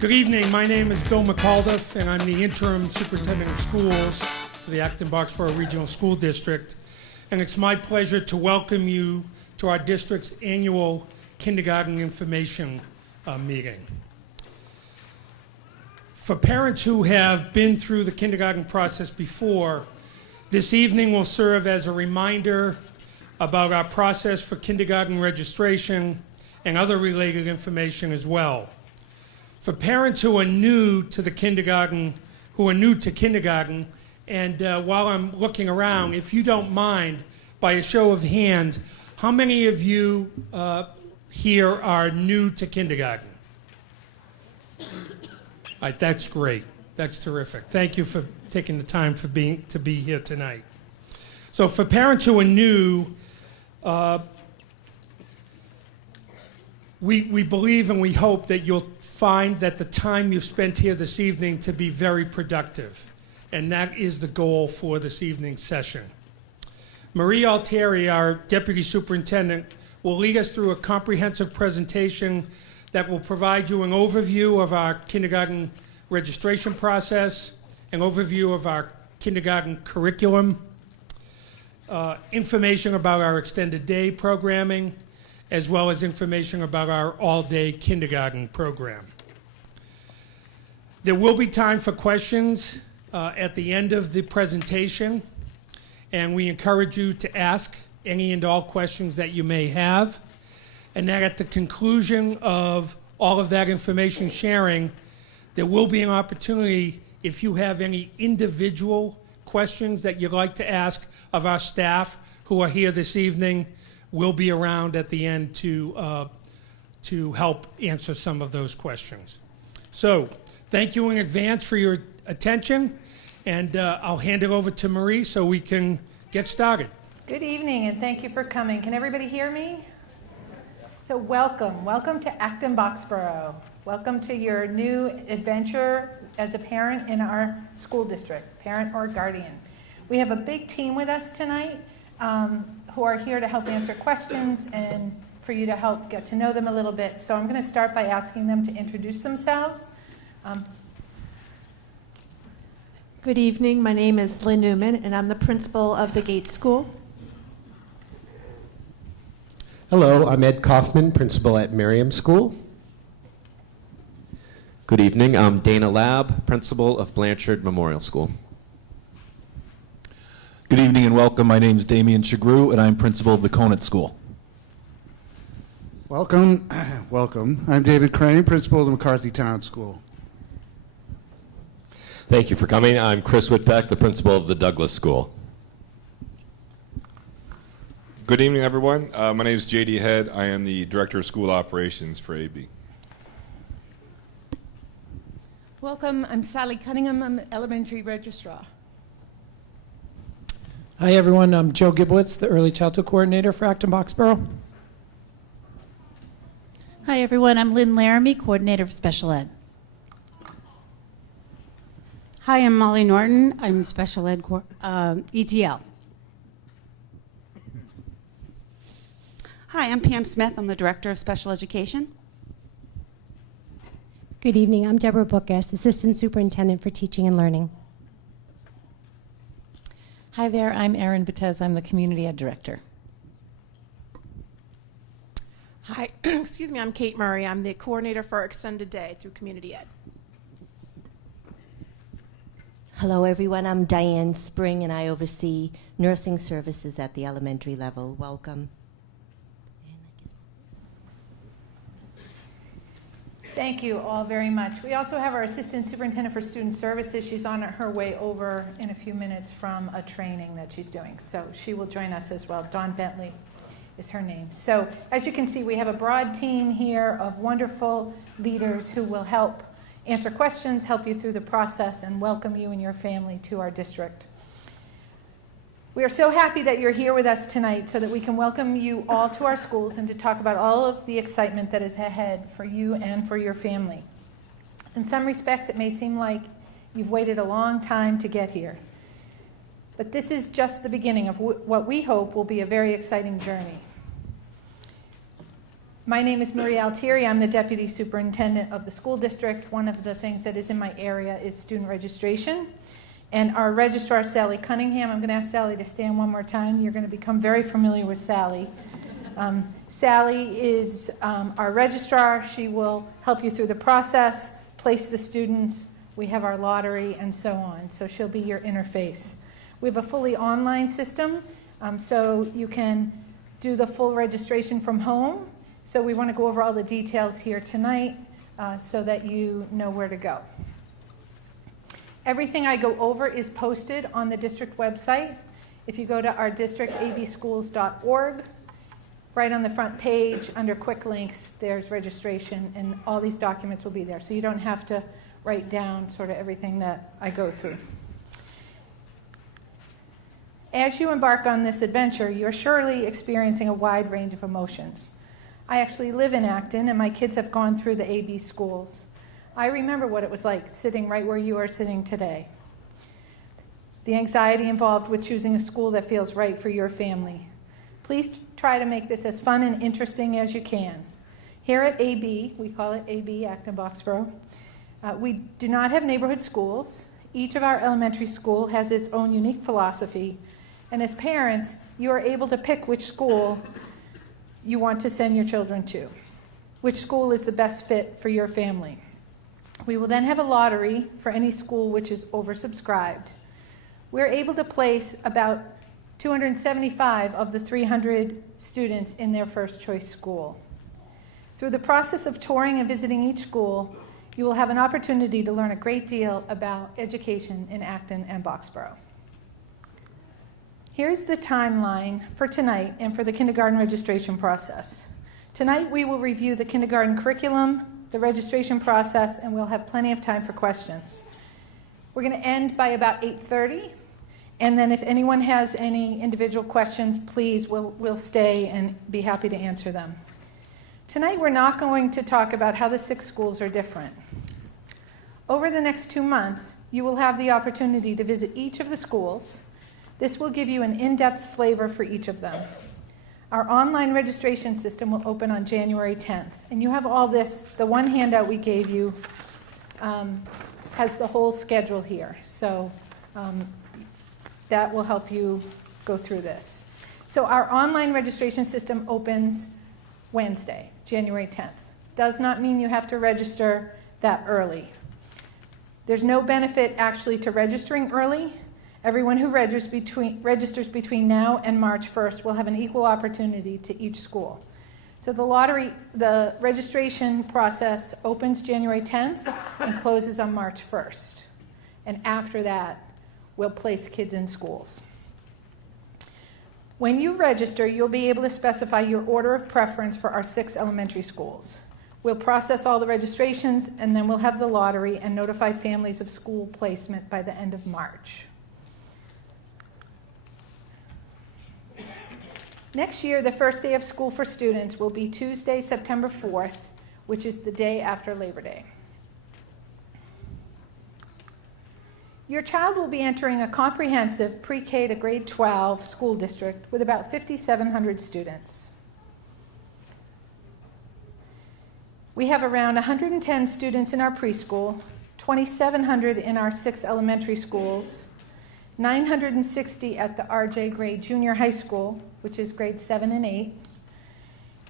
Good evening. My name is Bill McAuliffe, and I'm the interim superintendent of schools for the Acton-Boxborough Regional School District. And it's my pleasure to welcome you to our district's annual kindergarten information meeting. For parents who have been through the kindergarten process before, this evening will serve as a reminder about our process for kindergarten registration and other related information as well. For parents who are new to kindergarten, and while I'm looking around, if you don't mind, by a show of hands, how many of you here are new to kindergarten? All right, that's great. That's terrific. Thank you for taking the time to be here tonight. So for parents who are new, we believe and we hope that you'll find that the time you've spent here this evening to be very productive. And that is the goal for this evening's session. Marie Altieri, our Deputy Superintendent, will lead us through a comprehensive presentation that will provide you an overview of our kindergarten registration process, an overview of our kindergarten curriculum, information about our extended day programming, as well as information about our all-day kindergarten program. There will be time for questions at the end of the presentation, and we encourage you to ask any and all questions that you may have, and that at the conclusion of all of that information sharing, there will be an opportunity, if you have any individual questions that you'd like to ask of our staff who are here this evening, we'll be around at the end to help answer some of those questions. So, thank you in advance for your attention, and I'll hand it over to Marie so we can get started. Good evening, and thank you for coming. Can everybody hear me? So welcome to Acton-Boxborough. Welcome to your new adventure as a parent in our school district, parent or guardian. We have a big team with us tonight who are here to help answer questions and for you to help get to know them a little bit. So I'm going to start by asking them to introduce themselves. Good evening. My name is Lynn Newman, and I'm the principal of the Gates School. Hello, I'm Ed Kaufman, principal at Merriam School. Good evening. I'm Dana Lab, principal of Blanchard Memorial School. Good evening and welcome. My name is Damian Chagru, and I'm principal of the Conant School. Welcome. I'm David Crane, principal of the McCarthy Town School. Thank you for coming. I'm Chris Whitbeck, the principal of the Douglas School. Good evening, everyone. My name is J.D. Head. I am the Director of School Operations for AB. Welcome. I'm Sally Cunningham. I'm Elementary Registrar. Hi, everyone. I'm Joe Gibowitz, the Early Childhood Coordinator for Acton-Boxborough. Hi, everyone. I'm Lynn Laramie, Coordinator of Special Ed. Hi, I'm Molly Norton. I'm Special Ed ETL. Hi, I'm Pam Smith. I'm the Director of Special Education. Good evening. I'm Deborah Bookus, Assistant Superintendent for Teaching and Learning. Hi there. I'm Erin Betez. I'm the Community Ed Director. Hi, excuse me. I'm Kate Murray. I'm the Coordinator for Extended Day through Community Ed. Hello, everyone. I'm Diane Spring, and I oversee nursing services at the elementary level. Welcome. Thank you all very much. We also have our Assistant Superintendent for Student Services. She's on her way over in a few minutes from a training that she's doing. So she will join us as well. Dawn Bentley is her name. So as you can see, we have a broad team here of wonderful leaders who will help answer questions, help you through the process, and welcome you and your family to our district. We are so happy that you're here with us tonight so that we can welcome you all to our schools and to talk about all of the excitement that is ahead for you and for your family. In some respects, it may seem like you've waited a long time to get here. But this is just the beginning of what we hope will be a very exciting journey. My name is Maria Altieri. I'm the Deputy Superintendent of the school district. One of the things that is in my area is student registration. And our registrar, Sally Cunningham, I'm going to ask Sally to stand one more time. You're going to become very familiar with Sally. Sally is our registrar. She will help you through the process, place the students. We have our lottery and so on. So she'll be your interface. We have a fully online system, so you can do the full registration from home. So we want to go over all the details here tonight so that you know where to go. Everything I go over is posted on the district website. If you go to our district, abschools.org, right on the front page under quick links, there's registration, and all these documents will be there. So you don't have to write down sort of everything that I go through. As you embark on this adventure, you're surely experiencing a wide range of emotions. I actually live in Acton, and my kids have gone through the AB schools. I remember what it was like sitting right where you are sitting today. The anxiety involved with choosing a school that feels right for your family. Please try to make this as fun and interesting as you can. Here at AB, we call it AB, Acton Boxborough, we do not have neighborhood schools. Each of our elementary school has its own unique philosophy, and as parents, you are able to pick which school you want to send your children to, which school is the best fit for your family. We will then have a lottery for any school which is oversubscribed. We're able to place about 275 of the 300 students in their first choice school. Through the process of touring and visiting each school, you will have an opportunity to learn a great deal about education in Acton and Boxborough. Here's the timeline for tonight and for the kindergarten registration process. Tonight we will review the kindergarten curriculum, the registration process, and we'll have plenty of time for questions. We're going to end by about 8:30, and then if anyone has any individual questions, please, we'll stay and be happy to answer them. Tonight we're not going to talk about how the 6 schools are different. Over the next 2 months, you will have the opportunity to visit each of the schools. This will give you an in-depth flavor for each of them. Our online registration system will open on January 10th. And you have all this, the one handout we gave you has the whole schedule here. So that will help you go through this. So our online registration system opens Wednesday, January 10th. Does not mean you have to register that early. There's no benefit actually to registering early. Everyone who registers between now and March 1st will have an equal opportunity to each school. So the registration process opens January 10th and closes on March 1st. And after that, we'll place kids in schools. When you register, you'll be able to specify your order of preference for our 6 elementary schools. We'll process all the registrations, and then we'll have the lottery and notify families of school placement by the end of March. Next year, the first day of school for students will be Tuesday, September 4th, which is the day after Labor Day. Your child will be entering a comprehensive pre-K to grade 12 school district with about 5,700 students. We have around 110 students in our preschool, 2,700 in our 6 elementary schools, 960 at the RJ grade junior high school, which is grades 7 and 8,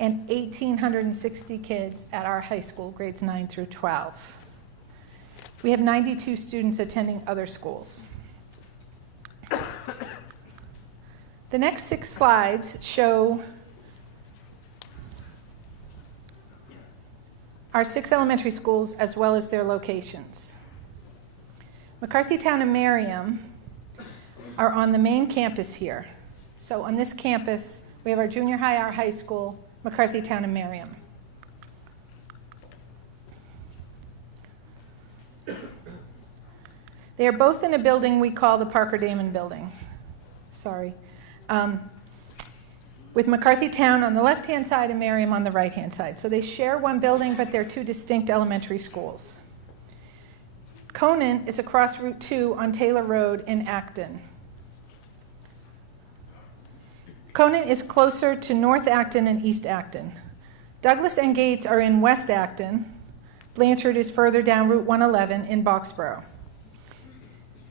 and 1,860 kids at our high school, grades 9 through 12. We have 92 students attending other schools. The next 6 slides show our 6 elementary schools as well as their locations. McCarthytown and Merriam are on the main campus here. So on this campus, we have our junior high, our high school, McCarthytown and Merriam. They are both in a building we call the Parker Damon Building. Sorry. With McCarthytown on the left-hand side and Merriam on the right-hand side. So they share one building, but they're 2 distinct elementary schools. Conant is across Route 2 on Taylor Road in Acton. Conant is closer to North Acton and East Acton. Douglas and Gates are in West Acton. Blanchard is further down Route 111 in Boxborough.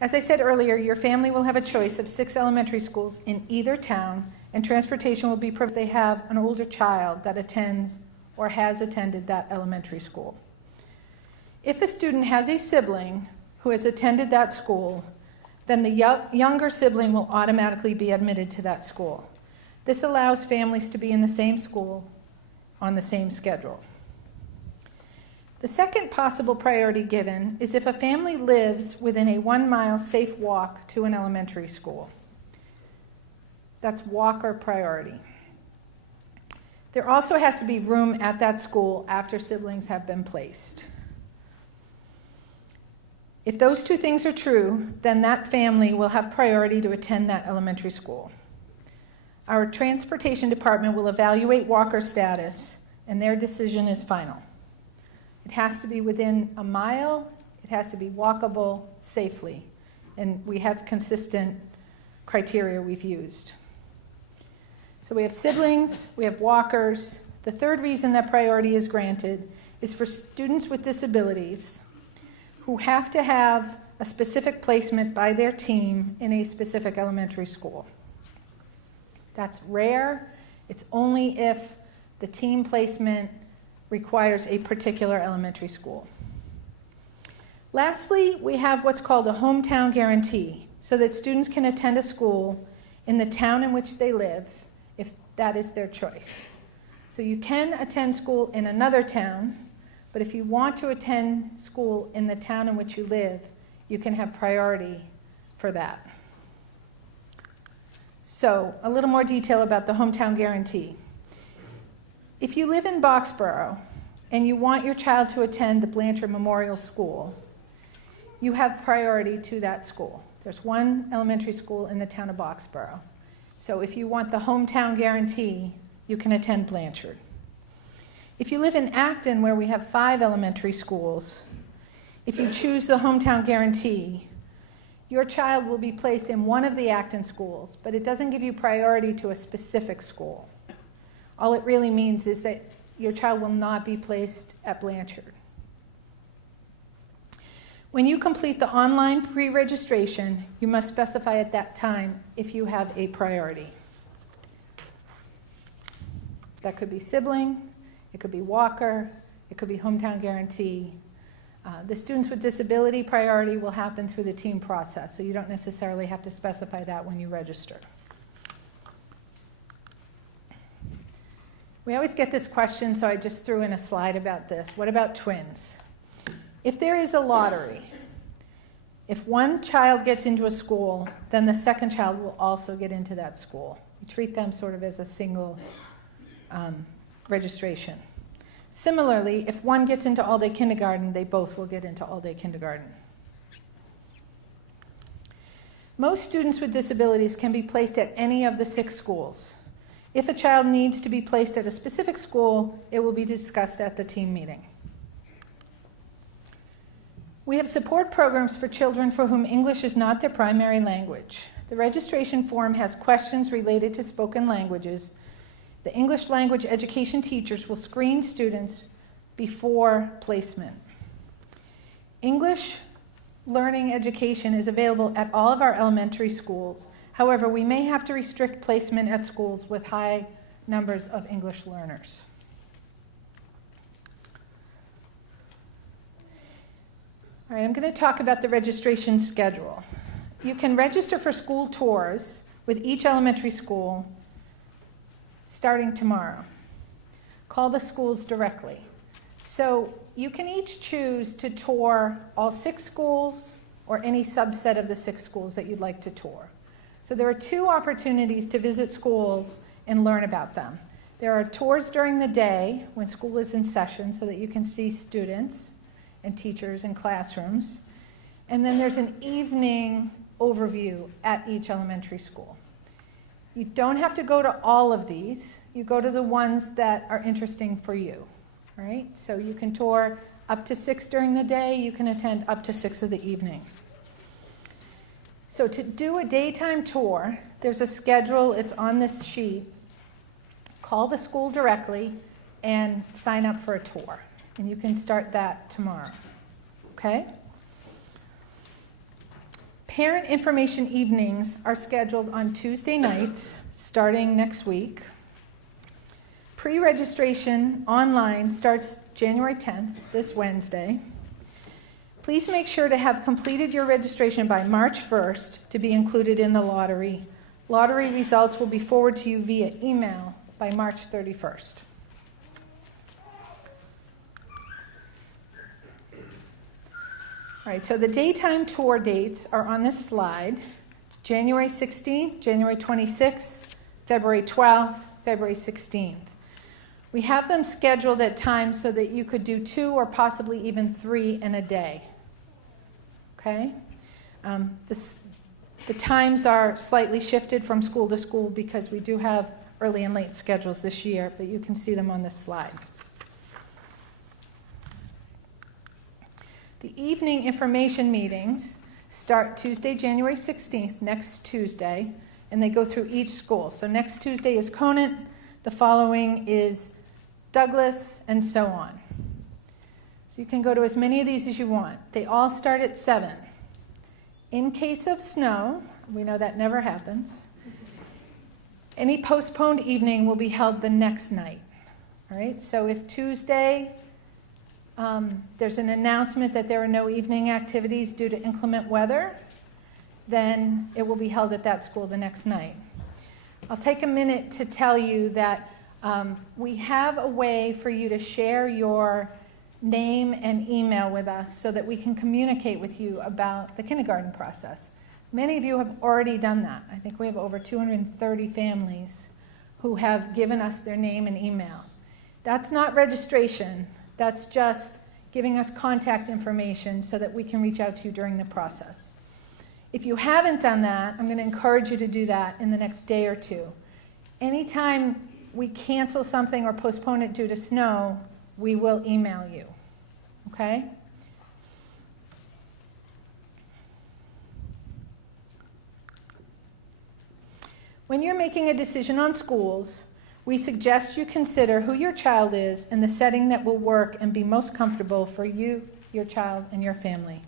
As I said earlier, your family will have a choice of 6 elementary schools in either town, and transportation will be provided if they have an older child that attends or has attended that elementary school. If a student has a sibling who has attended that school, then the younger sibling will automatically be admitted to that school. This allows families to be in the same school on the same schedule. The second possible priority given is if a family lives within a 1-mile safe walk to an elementary school. That's walker priority. There also has to be room at that school after siblings have been placed. If those two things are true, then that family will have priority to attend that elementary school. Our transportation department will evaluate walker status, and their decision is final. It has to be within a mile, it has to be walkable safely, and we have consistent criteria we've used. So we have siblings, we have walkers. The third reason that priority is granted is for students with disabilities who have to have a specific placement by their team in a specific elementary school. That's rare. It's only if the team placement requires a particular elementary school. Lastly, we have what's called a hometown guarantee, so that students can attend a school in the town in which they live, if that is their choice. So you can attend school in another town, but if you want to attend school in the town in which you live, you can have priority for that. So, a little more detail about the hometown guarantee. If you live in Boxborough and you want your child to attend the Blanchard Memorial School, you have priority to that school. There's one elementary school in the town of Boxborough. So if you want the hometown guarantee, you can attend Blanchard. If you live in Acton, where we have 5 elementary schools, if you choose the hometown guarantee, your child will be placed in one of the Acton schools, but it doesn't give you priority to a specific school. All it really means is that your child will not be placed at Blanchard. When you complete the online pre-registration, you must specify at that time if you have a priority. That could be sibling, it could be walker, it could be hometown guarantee. The students with disability priority will happen through the team process, so you don't necessarily have to specify that when you register. We always get this question, so I just threw in a slide about this. What about twins? If there is a lottery, if one child gets into a school, then the second child will also get into that school. We treat them sort of as a single registration. Similarly, if one gets into all-day kindergarten, they both will get into all-day kindergarten. Most students with disabilities can be placed at any of the 6 schools. If a child needs to be placed at a specific school, it will be discussed at the team meeting. We have support programs for children for whom English is not their primary language. The registration form has questions related to spoken languages. The English language education teachers will screen students before placement. English learning education is available at all of our elementary schools. However, we may have to restrict placement at schools with high numbers of English learners. All right, I'm going to talk about the registration schedule. You can register for school tours with each elementary school starting tomorrow. Call the schools directly. So you can each choose to tour all 6 schools or any subset of the 6 schools that you'd like to tour. So there are 2 opportunities to visit schools and learn about them. There are tours during the day when school is in session so that you can see students and teachers and classrooms. And then there's an evening overview at each elementary school. You don't have to go to all of these. You go to the ones that are interesting for you, right? So you can tour up to 6 during the day. You can attend up to 6 of the evening. So to do a daytime tour, there's a schedule. It's on this sheet. Call the school directly. and sign up for a tour. And you can start that tomorrow. Okay? Parent information evenings are scheduled on Tuesday nights starting next week. Pre-registration online starts January 10th, this Wednesday. Please make sure to have completed your registration by March 1st to be included in the lottery. Lottery results will be forwarded to you via email by March 31st. All right, so the daytime tour dates are on this slide. January 16th, January 26th, February 12th, February 16th. We have them scheduled at times so that you could do 2 or possibly even 3 in a day. Okay? The times are slightly shifted from school to school because we do have early and late schedules this year, but you can see them on this slide. The evening information meetings start Tuesday, January 16th, next Tuesday, and they go through each school. So next Tuesday is Conant, the following is Douglas, and so on. So you can go to as many of these as you want. They all start at 7. In case of snow, we know that never happens, any postponed evening will be held the next night. All right, so if Tuesday there's an announcement that there are no evening activities due to inclement weather, then it will be held at that school the next night. I'll take a minute to tell you that we have a way for you to share your name and email with us so that we can communicate with you about the kindergarten process. Many of you have already done that. I think we have over 230 families who have given us their name and email. That's not registration. That's just giving us contact information so that we can reach out to you during the process. If you haven't done that, I'm going to encourage you to do that in the next day or two. Anytime we cancel something or postpone it due to snow, we will email you. Okay? When you're making a decision on schools, we suggest you consider who your child is and the setting that will work and be most comfortable for you, your child, and your family.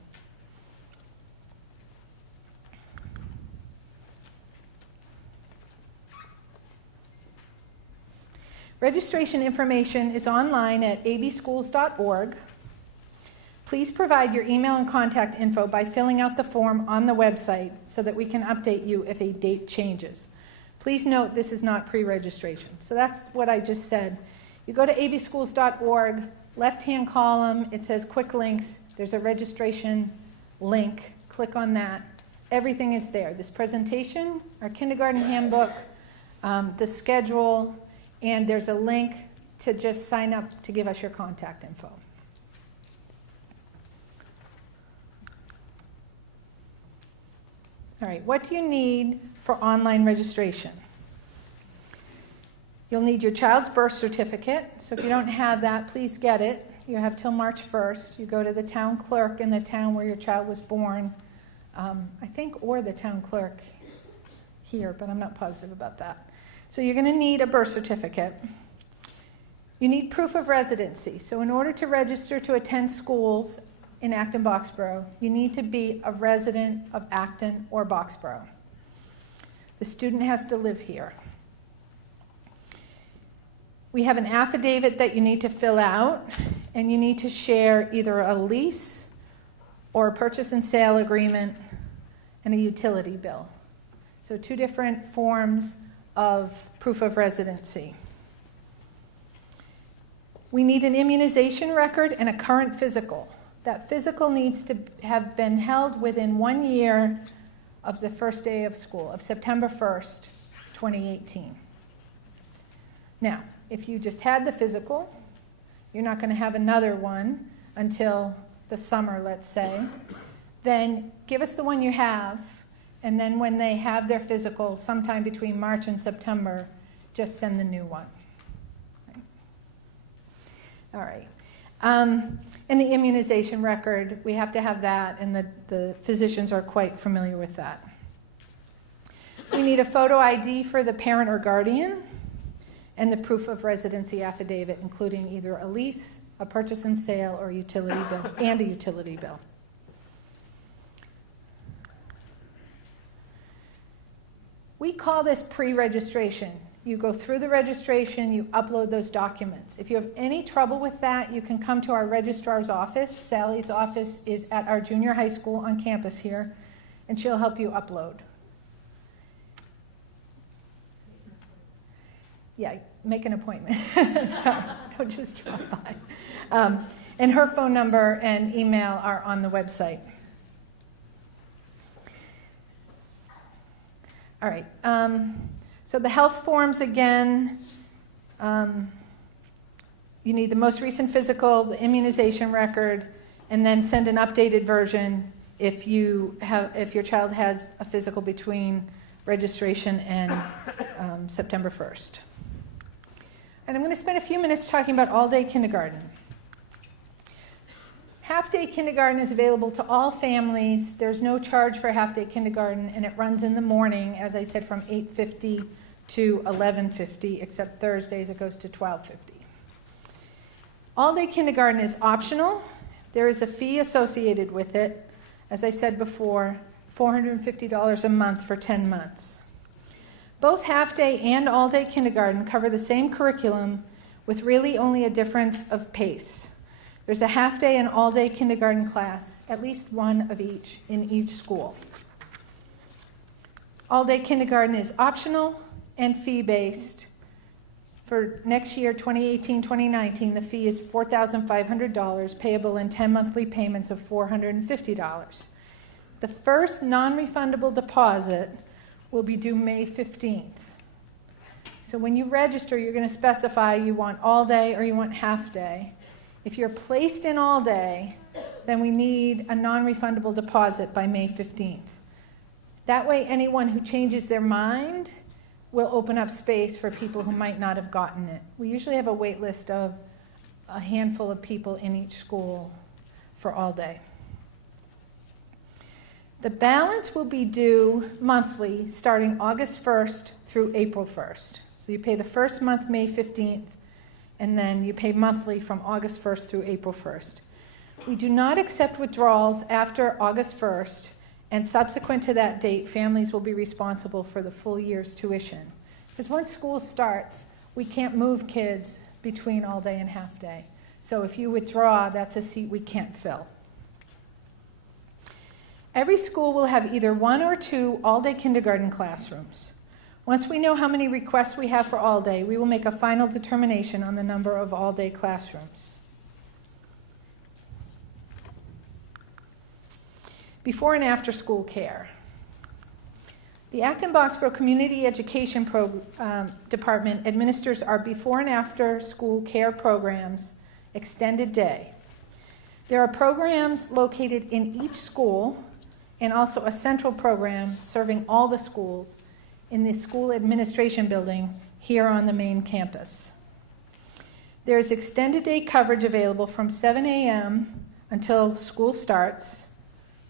Registration information is online at abschools.org. Please provide your email and contact info by filling out the form on the website so that we can update you if a date changes. Please note this is not pre-registration. So that's what I just said. You go to abschools.org, left-hand column, it says quick links. There's a registration link. Click on that. Everything is there. This presentation, our kindergarten handbook, the schedule, and there's a link to just sign up to give us your contact info. All right, what do you need for online registration? You'll need your child's birth certificate. So if you don't have that, please get it. You have till March 1st. You go to the town clerk in the town where your child was born, I think, or the town clerk here, but I'm not positive about that. So you're going to need a birth certificate. You need proof of residency. So in order to register to attend schools in Acton, Boxborough, you need to be a resident of Acton or Boxborough. The student has to live here. We have an affidavit that you need to fill out, and you need to share either a lease or a purchase and sale agreement and a utility bill. So 2 different forms of proof of residency. We need an immunization record and a current physical. That physical needs to have been held within 1 year of the first day of school, of September 1st, 2018. Now, if you just had the physical, you're not going to have another one until the summer, let's say, then give us the one you have, and then when they have their physical, sometime between March and September, just send the new one. All right. And the immunization record, we have to have that, and the physicians are quite familiar with that. We need a photo ID for the parent or guardian, and the proof of residency affidavit, including either a lease, a purchase and sale, or utility bill, and a utility bill. We call this pre-registration. You go through the registration, you upload those documents. If you have any trouble with that, you can come to our registrar's office. Sally's office is at our junior high school on campus here, and she'll help you upload. Yeah, make an appointment. Sorry, don't just drop by. And her phone number and email are on the website. All right. So the health forms again, you need the most recent physical, the immunization record, and then send an updated version if your child has a physical between registration and September 1st. And I'm going to spend a few minutes talking about all-day kindergarten. Half-day kindergarten is available to all families. There's no charge for half-day kindergarten, and it runs in the morning, as I said, from 8:50 to 11:50, except Thursdays it goes to 12:50. All-day kindergarten is optional. There is a fee associated with it. As I said before, $450 a month for 10 months. Both half-day and all-day kindergarten cover the same curriculum with really only a difference of pace. There's a half-day and all-day kindergarten class, at least one of each in each school. All-day kindergarten is optional and fee-based. For next year, 2018-2019, the fee is $4,500, payable in 10 monthly payments of $450. The first non-refundable deposit will be due May 15th. So when you register, you're going to specify you want all day or you want half day. If you're placed in all day, then we need a non-refundable deposit by May 15th. That way, anyone who changes their mind will open up space for people who might not have gotten it. We usually have a wait list of a handful of people in each school for all day. The balance will be due monthly starting August 1st through April 1st. So you pay the first month May 15th, and then you pay monthly from August 1st through April 1st. We do not accept withdrawals after August 1st, and subsequent to that date, families will be responsible for the full year's tuition. Because once school starts, we can't move kids between all day and half day. So if you withdraw, that's a seat we can't fill. Every school will have either 1 or 2 all-day kindergarten classrooms. Once we know how many requests we have for all day, we will make a final determination on the number of all-day classrooms. Before and after school care. The Acton-Boxborough Community Education Department administers our before and after school care programs, extended day. There are programs located in each school and also a central program serving all the schools in the school administration building here on the main campus. There is extended day coverage available from 7 a.m. until school starts,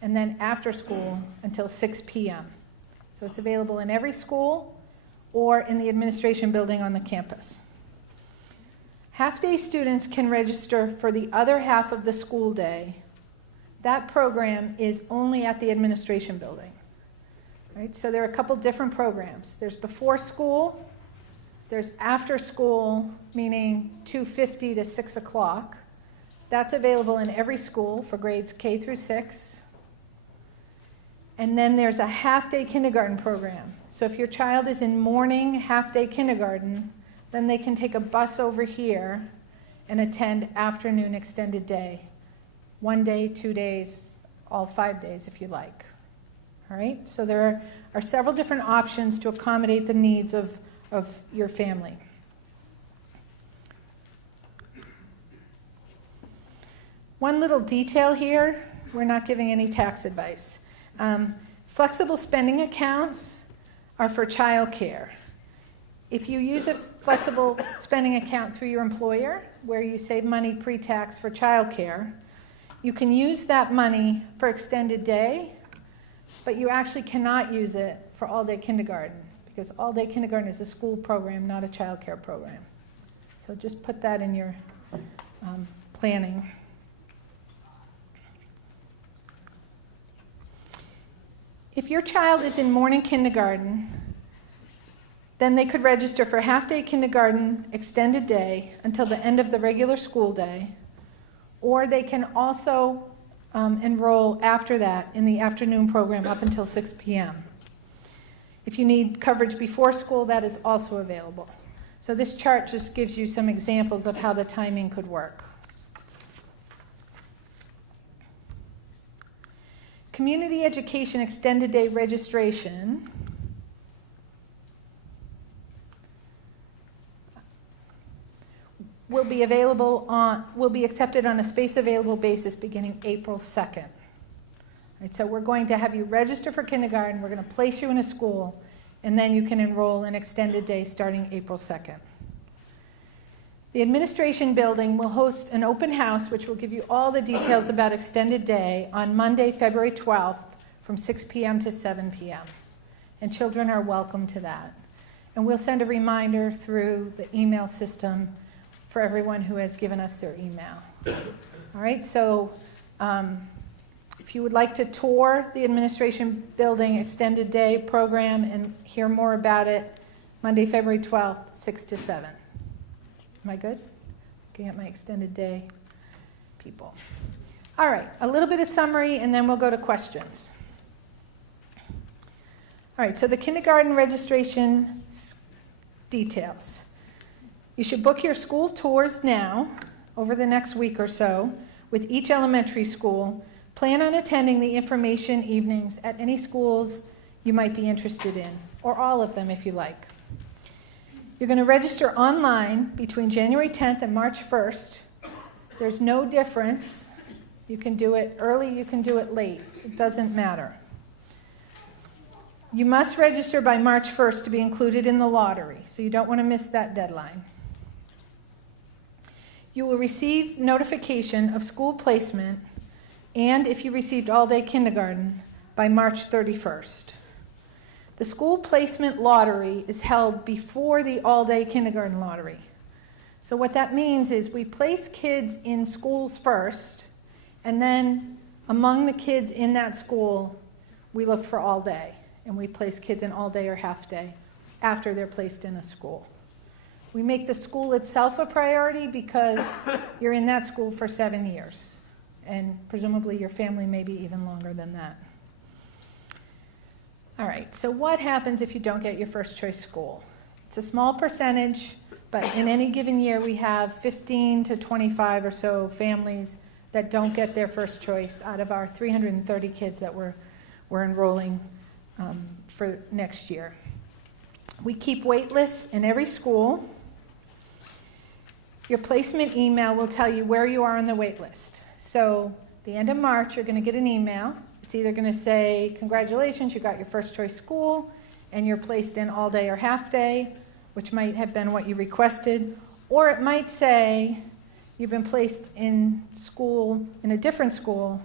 and then after school until 6 p.m. So it's available in every school or in the administration building on the campus. Half-day students can register for the other half of the school day. That program is only at the administration building. Right? So there are a couple different programs. There's before school, there's after school, meaning 2:50 to 6 o'clock. That's available in every school for grades K through 6. And then there's a half-day kindergarten program. So if your child is in morning half-day kindergarten, then they can take a bus over here and attend afternoon extended day. 1 day, 2 days, all 5 days if you like. All right? So there are several different options to accommodate the needs of your family. One little detail here, we're not giving any tax advice. Flexible spending accounts are for childcare. If you use a flexible spending account through your employer, where you save money pre-tax for childcare, you can use that money for extended day, but you actually cannot use it for all-day kindergarten because all-day kindergarten is a school program, not a child care program. So just put that in your planning. If your child is in morning kindergarten, then they could register for half-day kindergarten extended day until the end of the regular school day, or they can also enroll after that in the afternoon program up until 6 p.m. If you need coverage before school, that is also available. So this chart just gives you some examples of how the timing could work. Community education extended day registration will be accepted on a space available basis beginning April 2nd. Right, so we're going to have you register for kindergarten, we're going to place you in a school, and then you can enroll in extended day starting April 2nd. The administration building will host an open house which will give you all the details about extended day on Monday, February 12th from 6 p.m. to 7 p.m. And children are welcome to that. And we'll send a reminder through the email system for everyone who has given us their email. All right, so if you would like to tour the administration building extended day program and hear more about it, Monday, February 12th, 6 to 7. Am I good? Looking at my extended day people. All right, a little bit of summary and then we'll go to questions. All right, so the kindergarten registration details. You should book your school tours now over the next week or so with each elementary school. Plan on attending the information evenings at any schools you might be interested in, or all of them if you like. You're going to register online between January 10th and March 1st. There's no difference. You can do it early, you can do it late. It doesn't matter. You must register by March 1st to be included in the lottery, so you don't want to miss that deadline. You will receive notification of school placement, and if you received all-day kindergarten, by March 31st. The school placement lottery is held before the all-day kindergarten lottery. So what that means is we place kids in schools first, and then among the kids in that school, we look for all day, and we place kids in all day or half day after they're placed in a school. We make the school itself a priority because you're in that school for 7 years, and presumably your family may be even longer than that. All right, so what happens if you don't get your first choice school? It's a small percentage, but in any given year we have 15 to 25 or so families that don't get their first choice out of our 330 kids that we're enrolling for next year. We keep wait lists in every school. Your placement email will tell you where you are on the wait list. So at the end of March, you're going to get an email. It's either going to say, congratulations, you got your first choice school, and you're placed in all day or half day, which might have been what you requested, or it might say you've been placed in school, in a different school,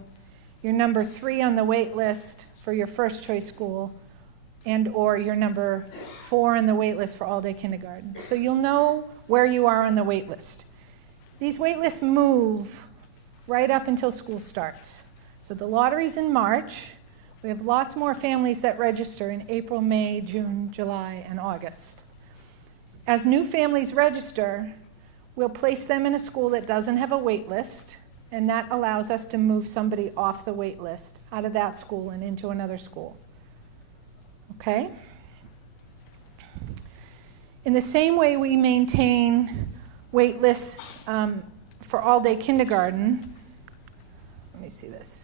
you're number 3 on the wait list for your first choice school, and or you're number 4 on the wait list for all-day kindergarten. So you'll know where you are on the wait list. These wait lists move right up until school starts. So the lottery's in March. We have lots more families that register in April, May, June, July, and August. As new families register, we'll place them in a school that doesn't have a wait list, and that allows us to move somebody off the wait list out of that school and into another school. Okay? In the same way we maintain wait lists for all-day kindergarten, let me see this.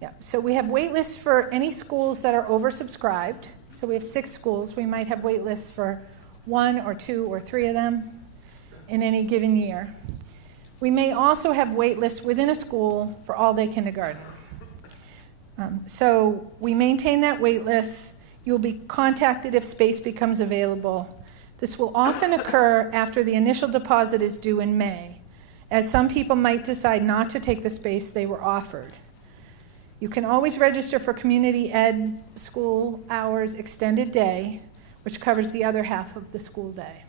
Yeah, so we have wait lists for any schools that are oversubscribed. So we have 6 schools. We might have wait lists for 1 or 2 or 3 of them in any given year. We may also have wait lists within a school for all-day kindergarten. So we maintain that wait list. You'll be contacted if space becomes available. This will often occur after the initial deposit is due in May, as some people might decide not to take the space they were offered. You can always register for community ed school hours extended day, which covers the other half of the school day.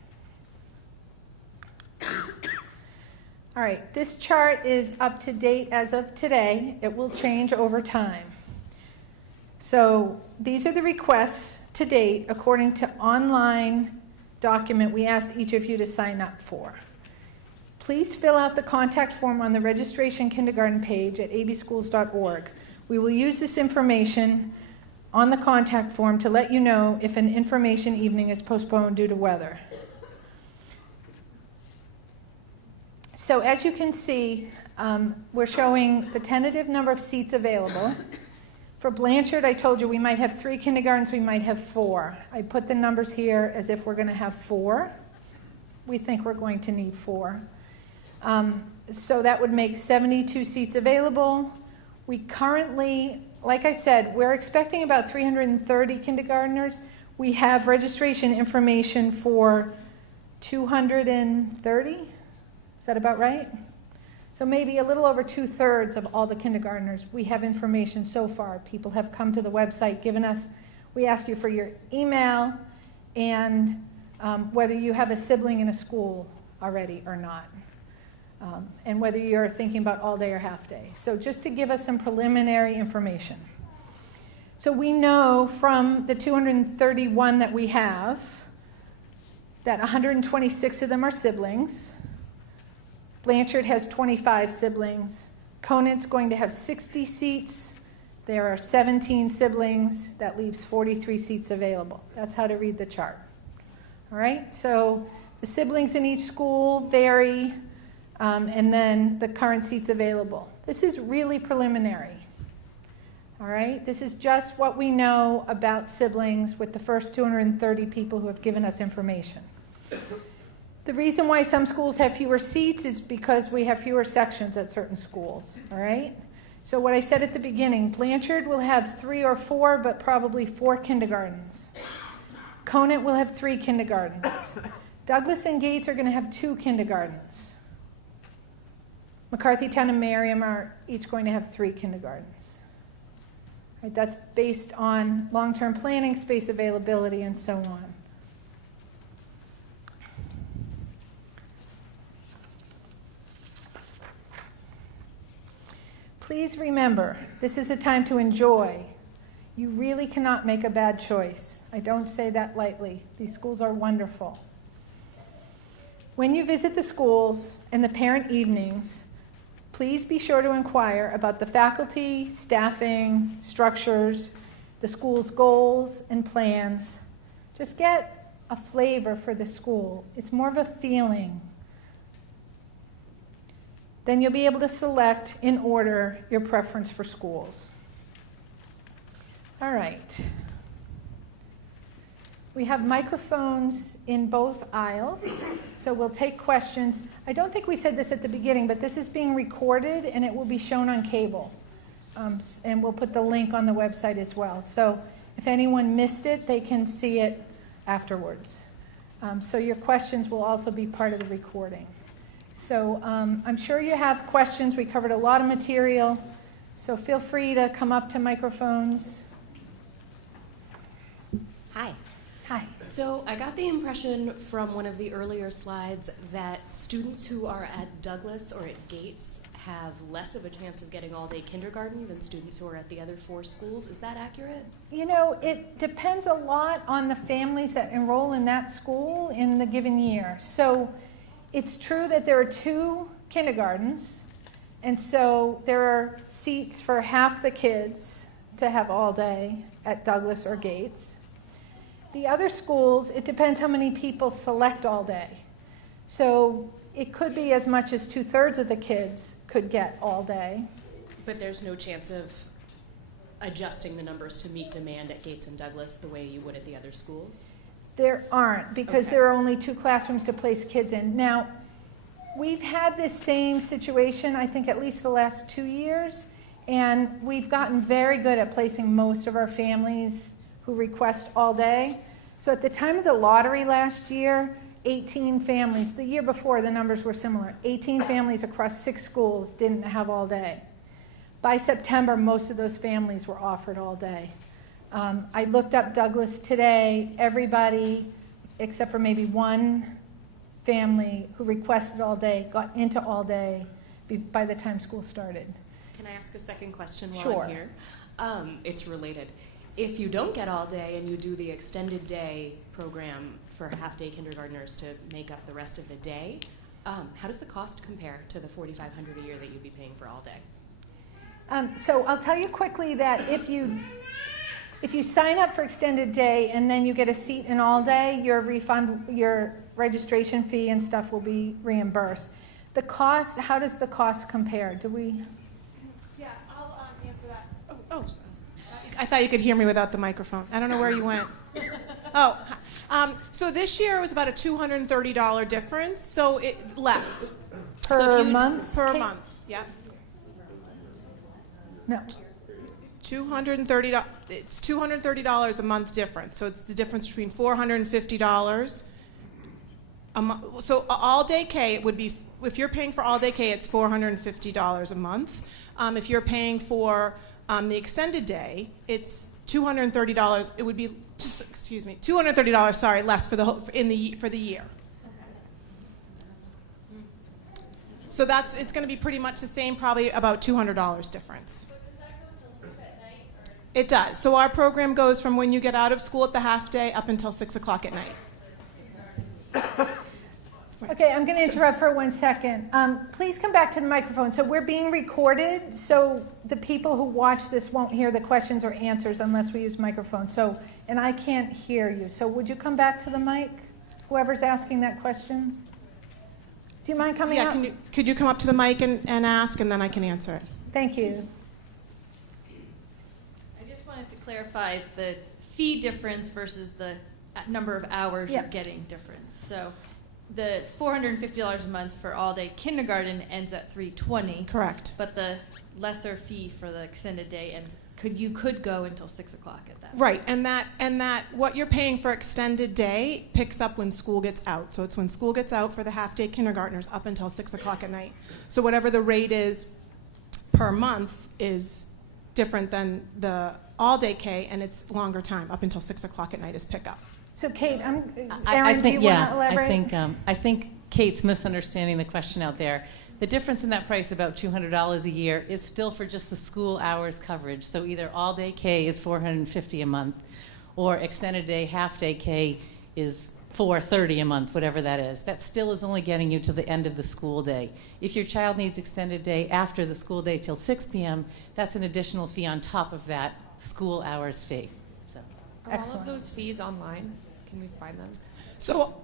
All right, this chart is up to date as of today. It will change over time. So these are the requests to date according to online document we asked each of you to sign up for. Please fill out the contact form on the registration kindergarten page at abschools.org. We will use this information on the contact form to let you know if an information evening is postponed due to weather. So as you can see, we're showing the tentative number of seats available. For Blanchard, I told you we might have 3 kindergartens, we might have 4. I put the numbers here as if we're going to have 4. We think we're going to need 4. So that would make 72 seats available. We currently, like I said, we're expecting about 330 kindergartners. We have registration information for 230. Is that about right? So maybe a little over 2/3 of all the kindergartners. We have information so far. People have come to the website, given us, we ask you for your email and whether you have a sibling in a school already or not. And whether you're thinking about all day or half day. So just to give us some preliminary information. So we know from the 231 that we have that 126 of them are siblings. Blanchard has 25 siblings. Conant's going to have 60 seats. There are 17 siblings. That leaves 43 seats available. That's how to read the chart. All right, so the siblings in each school vary, and then the current seats available. This is really preliminary. All right, this is just what we know about siblings with the first 230 people who have given us information. The reason why some schools have fewer seats is because we have fewer sections at certain schools, all right? So what I said at the beginning, Blanchard will have 3 or 4, but probably 4 kindergartens. Conant will have 3 kindergartens. Douglas and Gates are going to have 2 kindergartens. McCarthytown and Merriam are each going to have 3 kindergartens. Right, that's based on long-term planning, space availability, and so on. Please remember, this is a time to enjoy. You really cannot make a bad choice. I don't say that lightly. These schools are wonderful. When you visit the schools and the parent evenings, please be sure to inquire about the faculty, staffing, structures, the school's goals and plans. Just get a flavor for the school. It's more of a feeling. Then you'll be able to select in order your preference for schools. All right. We have microphones in both aisles, so we'll take questions. I don't think we said this at the beginning, but this is being recorded and it will be shown on cable. And we'll put the link on the website as well. So if anyone missed it, they can see it afterwards. So your questions will also be part of the recording. So I'm sure you have questions. We covered a lot of material. So feel free to come up to microphones. Hi. Hi. So I got the impression from one of the earlier slides that students who are at Douglas or at Gates have less of a chance of getting all-day kindergarten than students who are at the other 4 schools. Is that accurate? You know, it depends a lot on the families that enroll in that school in the given year. So it's true that there are 2 kindergartens, and so there are seats for half the kids to have all day at Douglas or Gates. The other schools, it depends how many people select all day. So it could be as much as 2/3 of the kids could get all day. But there's no chance of adjusting the numbers to meet demand at Gates and Douglas the way you would at the other schools? There aren't, because Okay. there are only 2 classrooms to place kids in. Now, we've had this same situation, I think, at least the last 2 years, and we've gotten very good at placing most of our families who request all day. So at the time of the lottery last year, 18 families, the year before the numbers were similar, 18 families across 6 schools didn't have all day. By September, most of those families were offered all day. I looked up Douglas today. Everybody, except for maybe one family who requested all day, got into all day by the time school started. Can I ask a second question while Sure. I'm here? It's related. If you don't get all day and you do the extended day program for half-day kindergartners to make up the rest of the day, how does the cost compare to the $4,500 a year that you'd be paying for all day? So I'll tell you quickly that if you sign up for extended day and then you get a seat in all day, your refund, your registration fee and stuff will be reimbursed. The cost, how does the cost compare? Do we? Yeah, I'll answer that. Oh, I thought you could hear me without the microphone. I don't know where you went. So this year it was about a $230 difference, so less. Per month? Per month, yeah. No. $230. It's $230 a month difference. So it's the difference between $450 a month. So all day K, it would be, if you're paying for all day K, it's $450 a month. If you're paying for the extended day, it's $230. It would be $230. Sorry, less for the whole, for the year. So it's going to be pretty much the same, probably about $200 difference. It does. So our program goes from when you get out of school at the half day up until 6 o'clock at night. Okay, I'm going to interrupt for 1 second. Please come back to the microphone. So we're being recorded, so the people who watch this won't hear the questions or answers unless we use microphone. So, and I can't hear you. So would you come back to the mic, whoever's asking that question? Do you mind coming up? Yeah, could you come up to the mic and ask, and then I can answer it. Thank you. I just wanted to clarify the fee difference versus the number of hours you're getting difference. So the $450 a month for all-day kindergarten ends at $320. Correct. But the lesser fee for the extended day ends. You could go until 6 o'clock at that. Right, and that what you're paying for extended day picks up when school gets out. So it's when school gets out for the half-day kindergartners up until 6 o'clock at night. So whatever the rate is per month is different than the all-day K, and it's longer time up until 6 o'clock at night is pickup. So Kate, I think, do you want to elaborate? I think Kate's misunderstanding the question out there. The difference in that price, about $200 a year, is still for just the school hours coverage. So either all-day K is $450 a month, or extended day, half-day K is $430 a month, whatever that is. That still is only getting you to the end of the school day. If your child needs extended day after the school day till 6 p.m., that's an additional fee on top of that school hours fee. So. Are all of those fees online? Can we find them? So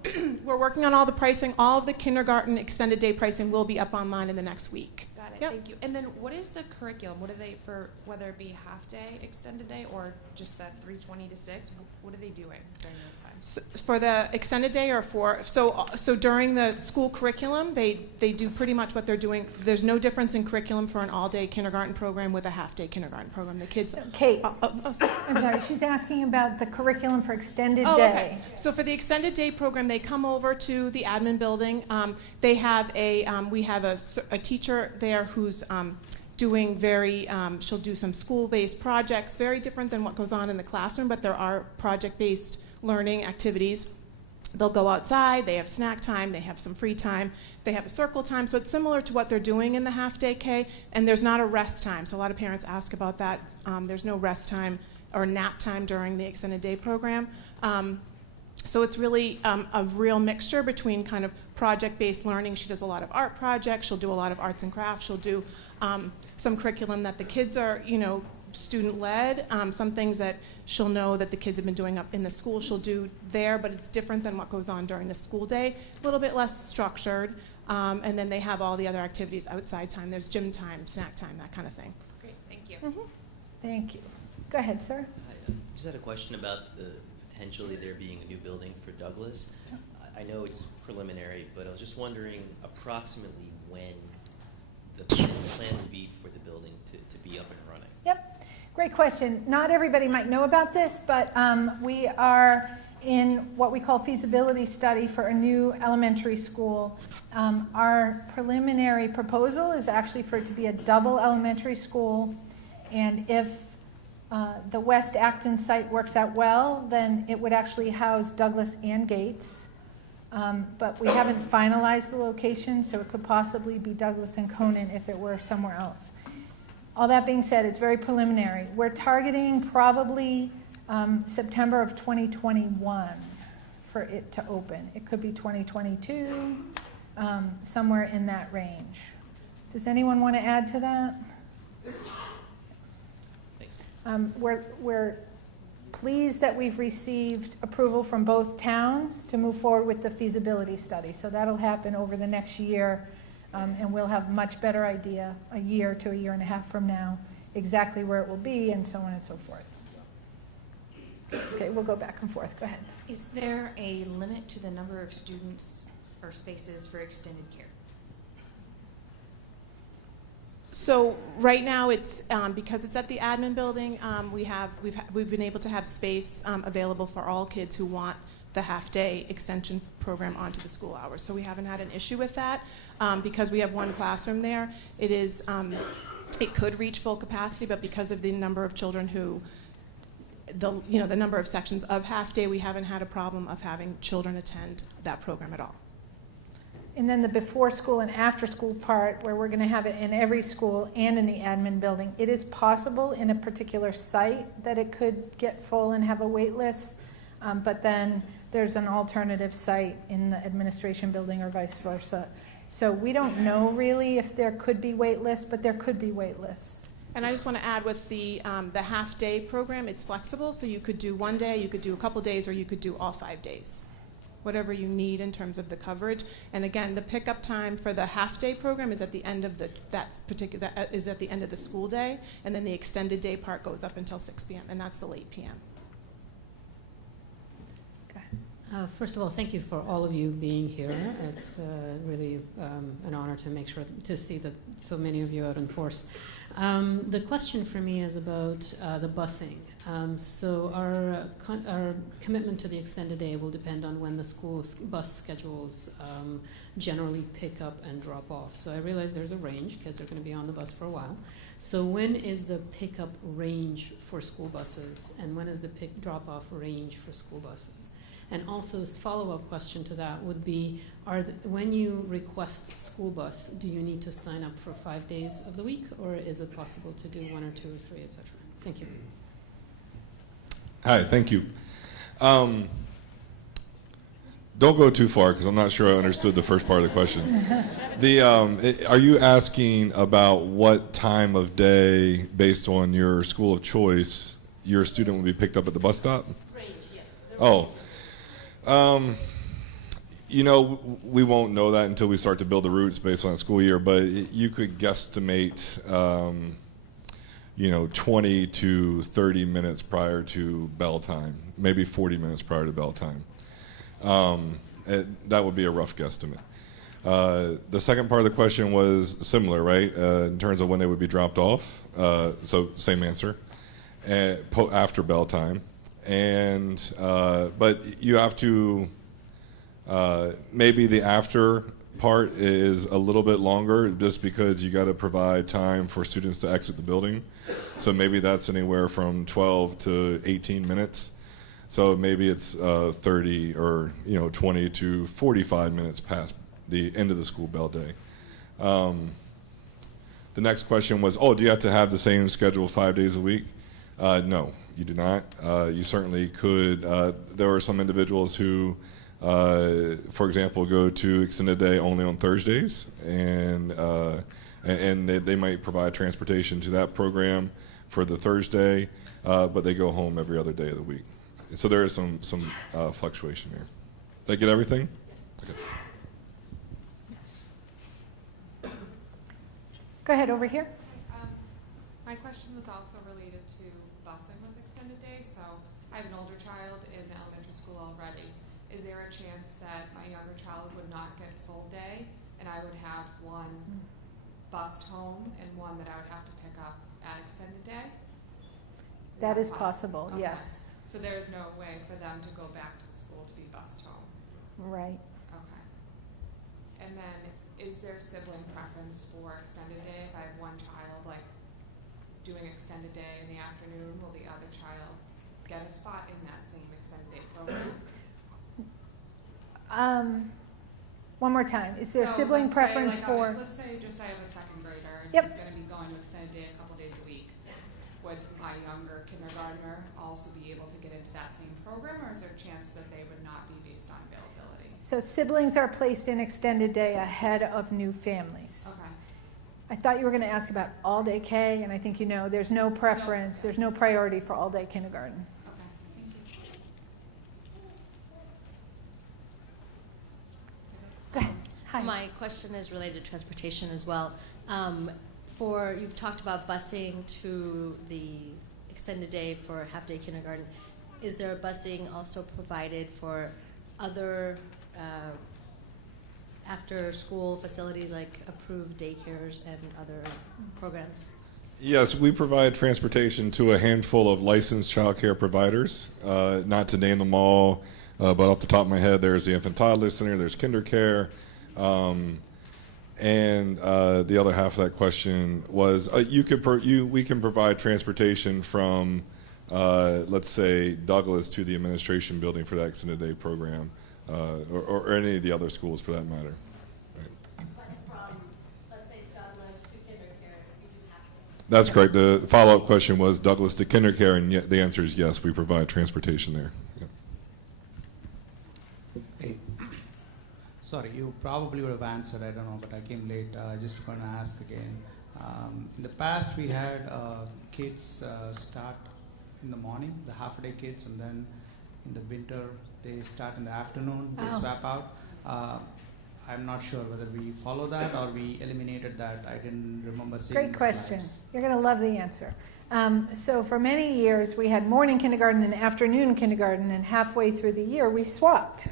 we're working on all the pricing. All of the kindergarten extended day pricing will be up online in the next week. Got it. Thank you. And then what is the curriculum? What are they for, whether it be half day, extended day, or just that 3:20 to 6? What are they doing during that time? So for the extended day or so during the school curriculum, they do pretty much what they're doing. There's no difference in curriculum for an all-day kindergarten program with a half-day kindergarten program. The kids. Kate, I'm sorry. She's asking about the curriculum for extended day. Okay. So for the extended day program, they come over to the admin building. They have we have a teacher there who's doing she'll do some school-based projects, very different than what goes on in the classroom, but there are project-based learning activities. They'll go outside, they have snack time, they have some free time, they have a circle time, so it's similar to what they're doing in the half-day K, and there's not a rest time, so a lot of parents ask about that. There's no rest time or nap time during the extended day program. So it's really a real mixture between kind of project-based learning. She does a lot of art projects, she'll do a lot of arts and crafts, she'll do some curriculum that the kids are, student-led, some things that she'll know that the kids have been doing up in the school she'll do there, but it's different than what goes on during the school day, a little bit less structured, and then they have all the other activities outside time. There's gym time, snack time, that kind of thing. Great, thank you. Mm-hmm. Thank you. Go ahead, sir. I just had a question about potentially there being a new building for Douglas. I know it's preliminary, but I was just wondering approximately when the plan would be for the building to be up and running. Yep. Great question. Not everybody might know about this, but we are in what we call feasibility study for a new elementary school. Our preliminary proposal is actually for it to be a double elementary school, and if the West Acton site works out well, then it would actually house Douglas and Gates. But we haven't finalized the location, so it could possibly be Douglas and Conan if it were somewhere else. All that being said, it's very preliminary. We're targeting probably September of 2021 for it to open. It could be 2022, somewhere in that range. Does anyone want to add to that? We're pleased that we've received approval from both towns to move forward with the feasibility study. So that'll happen over the next year, and we'll have much better idea a year to a year and a half from now exactly where it will be and so on and so forth. Okay, we'll go back and forth. Go ahead. Is there a limit to the number of students or spaces for extended care? So right now, it's because it's at the admin building. We've been able to have space available for all kids who want the half-day extension program onto the school hours. So we haven't had an issue with that because we have one classroom there. It could reach full capacity, but because of the number of children who, the number of sections of half-day, we haven't had a problem of having children attend that program at all. And then the before school and after school part, where we're going to have it in every school and in the admin building, it is possible in a particular site that it could get full and have a wait list, but then there's an alternative site in the administration building or vice versa. So we don't know really if there could be wait lists, but there could be wait lists. And I just want to add with the half-day program, it's flexible, so you could do one day, you could do a couple days, or you could do all 5 days. Whatever you need in terms of the coverage. And again, the pickup time for the half-day program is at the end of at the end of the school day, and then the extended day part goes up until 6 p.m. and that's the late p.m. First of all, thank you for all of you being here. It's really an honor to see that so many of you out in force. The question for me is about the busing. So our commitment to the extended day will depend on when the school bus schedules generally pick up and drop off. So I realize there's a range. Kids are going to be on the bus for a while. So when is the pickup range for school buses, and when is the drop-off range for school buses? And also, this follow-up question to that would be, when you request school bus, do you need to sign up for 5 days of the week, or is it possible to do 1 or 2 or 3, etc.? Thank you. Hi, thank you. Don't go too far, because I'm not sure I understood the first part of the question. Are you asking about what time of day, based on your school of choice, your student will be picked up at the bus stop? Range, yes. Oh. We won't know that until we start to build the routes based on the school year, but you could guesstimate, 20 to 30 minutes prior to bell time, maybe 40 minutes prior to bell time. That would be a rough guesstimate. The second part of the question was similar, right, in terms of when they would be dropped off. So same answer, after bell time. But you have to, maybe the after part is a little bit longer just because you got to provide time for students to exit the building. So maybe that's anywhere from 12 to 18 minutes. So maybe it's 30 or 20 to 45 minutes past the end of the school bell day. The next question was, do you have to have the same schedule 5 days a week? No. You do not. You certainly could. There are some individuals who, for example, go to extended day only on Thursdays, and they might provide transportation to that program for the Thursday, but they go home every other day of the week. So there is some fluctuation there. Did I get everything? Okay. Go ahead, over here. My question was also related to busing with extended day. So I have an older child in elementary school already. Is there a chance that my younger child would not get full day, and I would have one bused home and one that I would have to pick up at extended day? That is possible, Okay. yes. So there is no way for them to go back to school to be bused home? Right. Okay. And then, is there sibling preference for extended day if I have one child, like doing extended day in the afternoon, will the other child get a spot in that same extended day program? One more time. Is there So sibling let's preference say, for? let's say just I have a second grader and Yep. he's going to be going to extended day a couple days a week. Would my younger kindergartner also be able to get into that same program, or is there a chance that they would not be based on availability? So siblings are placed in extended day ahead of new families. Okay. I thought you were going to ask about all-day K, and I think you know there's no preference, there's no priority for all-day kindergarten. Okay, thank you. Go ahead. Hi. My question is related to transportation as well. You've talked about busing to the extended day for half-day kindergarten. Is there a busing also provided for other after-school facilities like approved daycares and other programs? Yes, we provide transportation to a handful of licensed child care providers. Not to name them all, but off the top of my head, there's the Infant Toddler Center, there's Kinder Care, and the other half of that question was we can provide transportation from, let's say, Douglas to the administration building for that extended day program, or any of the other schools for that matter. That's correct. The follow-up question was Douglas to Kinder Care, and the answer is yes, we provide transportation there. Yep. Hey. Sorry, you probably would have answered, I don't know, but I came late. Just going to ask again. In the past, we had kids start in the morning, the half-day kids, and then in the winter, they start in the afternoon, they swap out. I'm not sure whether we follow that or we eliminated that. I didn't remember seeing Great the question. slides. You're going to love the answer. So for many years, we had morning kindergarten and afternoon kindergarten, and halfway through the year, we swapped.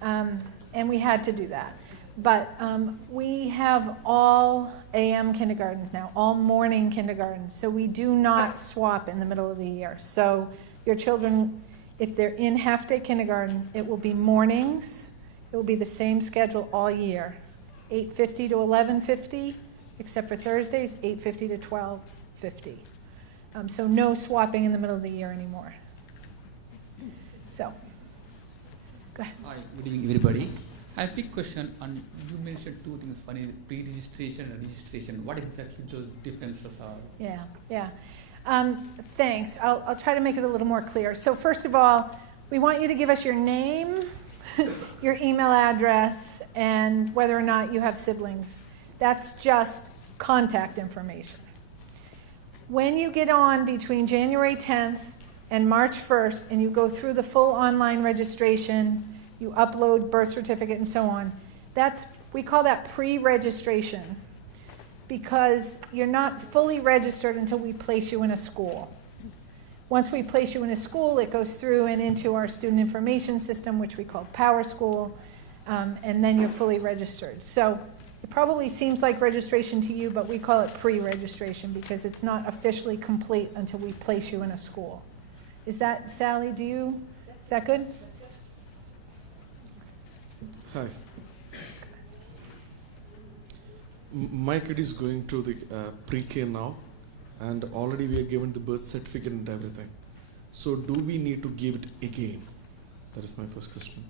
And we had to do that. But we have all AM kindergartens now, all morning kindergartens. So we do not swap in the middle of the year. So your children, if they're in half-day kindergarten, it will be mornings. It will be the same schedule all year, 8:50 to 11:50, except for Thursdays, 8:50 to 12:50. So no swapping in the middle of the year anymore. So, go ahead. Hi, good evening, everybody. I have a quick question on, you mentioned two things, one is pre-registration and registration. What exactly those differences are? Yeah. Thanks. I'll try to make it a little more clear. So first of all, we want you to give us your name, your email address, and whether or not you have siblings. That's just contact information. When you get on between January 10th and March 1st and you go through the full online registration, you upload birth certificate and so on, we call that pre-registration, because you're not fully registered until we place you in a school. Once we place you in a school, it goes through and into our student information system, which we call Power School, and then you're fully registered. So it probably seems like registration to you, but we call it pre-registration because it's not officially complete until we place you in a school. Is that, Sally, is that good? Hi. My kid is going to the pre-K now, and already we are given the birth certificate and everything. So do we need to give it again? That is my first question.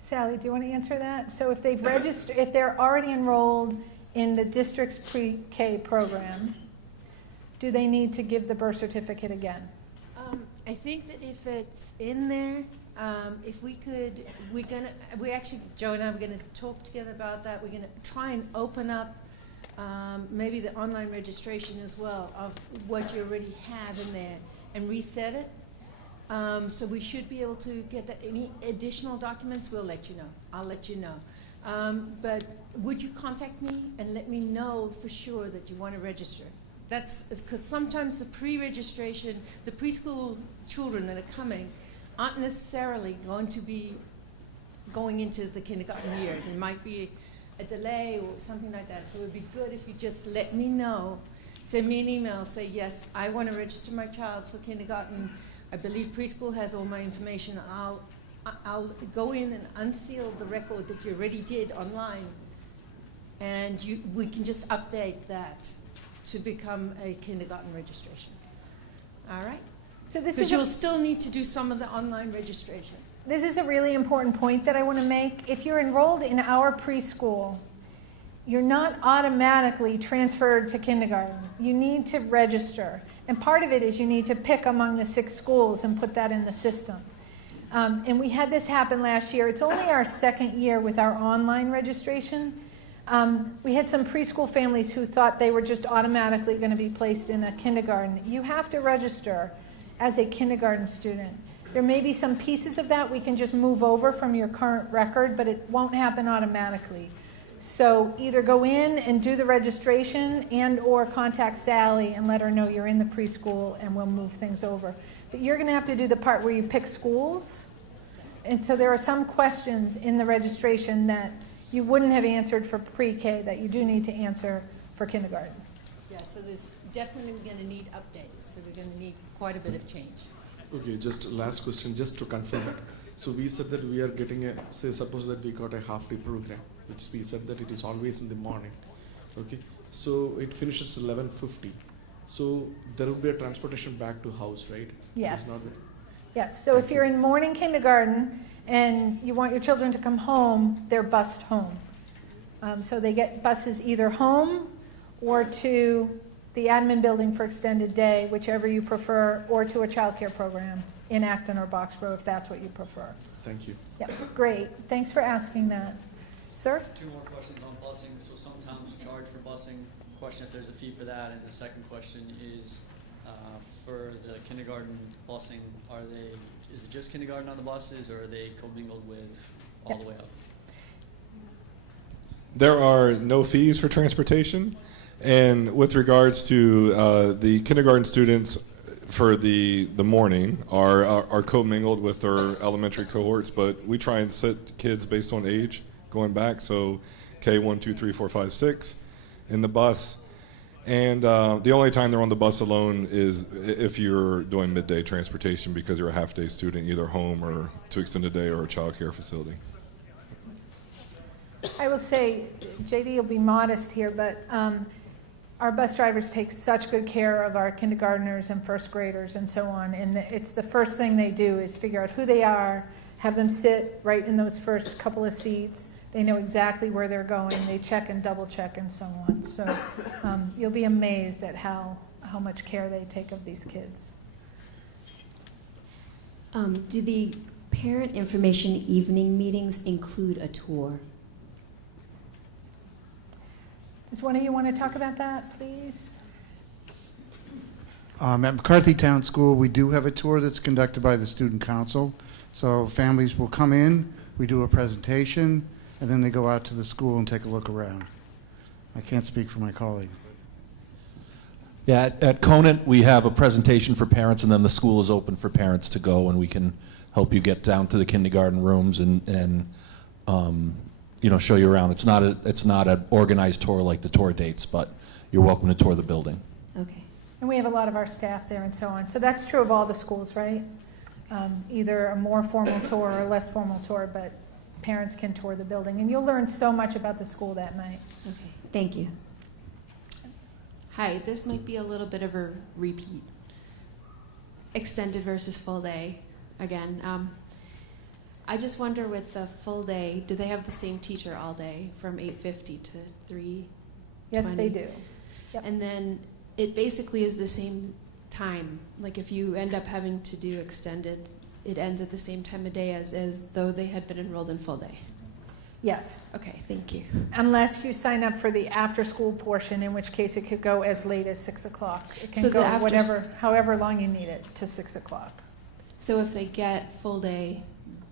Sally, do you want to answer that? So if they've registered, if they're already enrolled in the district's pre-K program, do they need to give the birth certificate again? I think that if it's in there, if we could, we actually, Joe and I are going to talk together about that. We're going to try and open up maybe the online registration as well of what you already have in there and reset it. So we should be able to get that. Any additional documents, we'll let you know. I'll let you know. But would you contact me and let me know for sure that you want to register? That's because sometimes the pre-registration, the preschool children that are coming aren't necessarily going to be going into the kindergarten year. There might be a delay or something like that. So it would be good if you just let me know. Send me an email, say, yes, I want to register my child for kindergarten. I believe preschool has all my information. I'll go in and unseal the record that you already did online, and we can just update that. to become a kindergarten registration. All right? So this Because is you'll still need to do some of the online registration. This is a really important point that I want to make. If you're enrolled in our preschool, you're not automatically transferred to kindergarten. You need to register. And part of it is you need to pick among the 6 schools and put that in the system. And we had this happen last year. It's only our 2nd year with our online registration. We had some preschool families who thought they were just automatically going to be placed in a kindergarten. You have to register as a kindergarten student. There may be some pieces of that we can just move over from your current record, but it won't happen automatically. So either go in and do the registration and or contact Sally and let her know you're in the preschool and we'll move things over. But you're going to have to do the part where you pick schools. And so there are some questions in the registration that you wouldn't have answered for pre-K that you do need to answer for kindergarten. Yeah, so there's definitely going to need updates. So we're going to need quite a bit of change. Okay, just last question, just to confirm it. So we said that we are getting a, say suppose that we got a half-day program, which we said that it is always in the morning. Okay, so it finishes 11:50. So there will be a transportation back to house, right? Yes. It's not the- Yes, so if you're in morning kindergarten and you want your children to come home, they're bused home. So they get buses either home or to the admin building for extended day, whichever you prefer, or to a child care program in Acton or Boxborough if that's what you prefer. Thank you. Yep, great. Thanks for asking that. Sir? 2 more questions on busing. So some towns charge for busing. Question if there's a fee for that. And the second question is for the kindergarten busing, is it just kindergarten on the buses or are they commingled with all the way up? There are no fees for transportation. And with regards to the kindergarten students for the morning are commingled with their elementary cohorts, but we try and set kids based on age going back. So K1, 2, 3, 4, 5, 6 in the bus. And the only time they're on the bus alone is if you're doing midday transportation because you're a half-day student, either home or to extended day or a child care facility. I will say, JD will be modest here, but our bus drivers take such good care of our kindergartners and first graders and so on. And it's the first thing they do is figure out who they are, have them sit right in those first couple of seats. They know exactly where they're going. They check and double check and so on. So you'll be amazed at how much care they take of these kids. Do the parent information evening meetings include a tour? Does one of you want to talk about that, please? At McCarthy Town School, we do have a tour that's conducted by the Student Council. So families will come in, we do a presentation, and then they go out to the school and take a look around. I can't speak for my colleague. Yeah, at Conant, we have a presentation for parents, and then the school is open for parents to go, and we can help you get down to the kindergarten rooms and show you around. It's not an organized tour like the tour dates, but you're welcome to tour the building. Okay. And we have a lot of our staff there and so on. So that's true of all the schools, right? Either a more formal tour or a less formal tour, but parents can tour the building. And you'll learn so much about the school that night. Okay, thank you. Hi, this might be a little bit of a repeat. Extended versus full day, again. I just wonder with the full day, do they have the same teacher all day from 8:50 to 3:20? Yes, they do. Yep. And then it basically is the same time. Like if you end up having to do extended, it ends at the same time of day as though they had been enrolled in full day. Yes. Okay, thank you. Unless you sign up for the after-school portion, in which case it could go as late as 6 o'clock. It can So go the however long you need it to 6 o'clock. So if they get full day,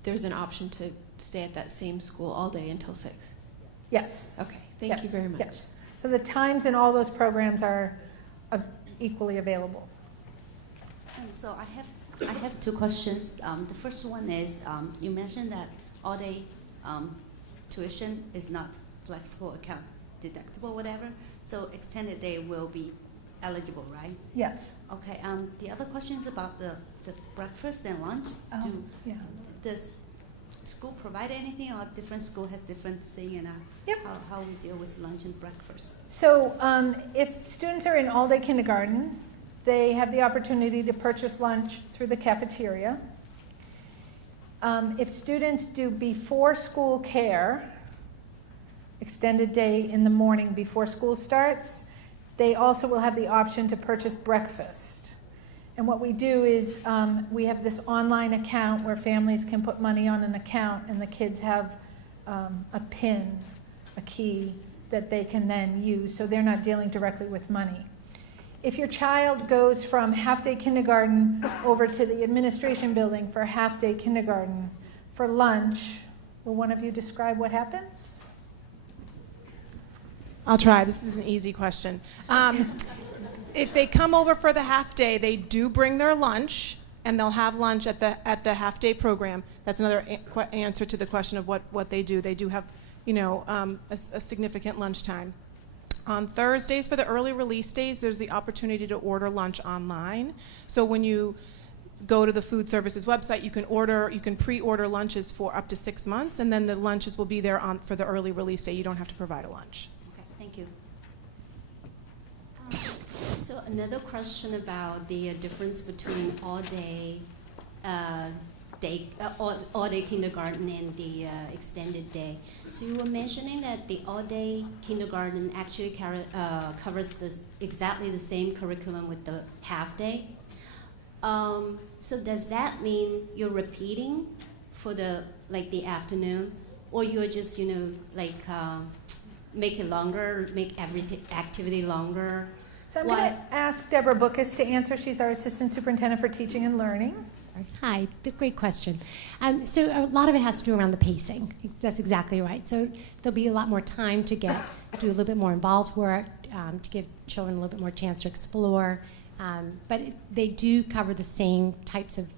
there's an option to stay at that same school all day until 6? Yes. Okay, thank you very much. Yes. So the times in all those programs are equally available. And so I have 2 questions. The first one is you mentioned that all day tuition is not flexible account deductible, whatever. So extended day will be eligible, right? Yes. Okay. The other question is about the breakfast and lunch. Yeah. Does school provide anything, or different school has different thing? And Yep. How we deal with lunch and breakfast. So if students are in all-day kindergarten, they have the opportunity to purchase lunch through the cafeteria. If students do before school care, extended day in the morning before school starts, they also will have the option to purchase breakfast. And what we do is we have this online account where families can put money on an account, and the kids have a PIN, a key that they can then use, so they're not dealing directly with money. If your child goes from half-day kindergarten over to the administration building for half-day kindergarten for lunch, will one of you describe what happens? I'll try. This is an easy question. If they come over for the half day, they do bring their lunch, and they'll have lunch at the half day program. That's another answer to the question of what they do. They do have, a significant lunchtime. On Thursdays, for the early release days, there's the opportunity to order lunch online. So when you go to the food services website, you can pre-order lunches for up to 6 months, and then the lunches will be there for the early release day. You don't have to provide a lunch. Okay, thank you. So another question about the difference between all-day kindergarten and the extended day. So you were mentioning that the all-day kindergarten actually covers exactly the same curriculum with the half-day. So does that mean you're repeating for the afternoon, or you're just make it longer, make every activity longer? So I'm going to ask Deborah Bookus to answer. She's our Assistant Superintendent for Teaching and Learning. Hi, great question. So a lot of it has to do around the pacing. That's exactly right. So there'll be a lot more time to do a little bit more involved work, to give children a little bit more chance to explore. But they do cover the same types of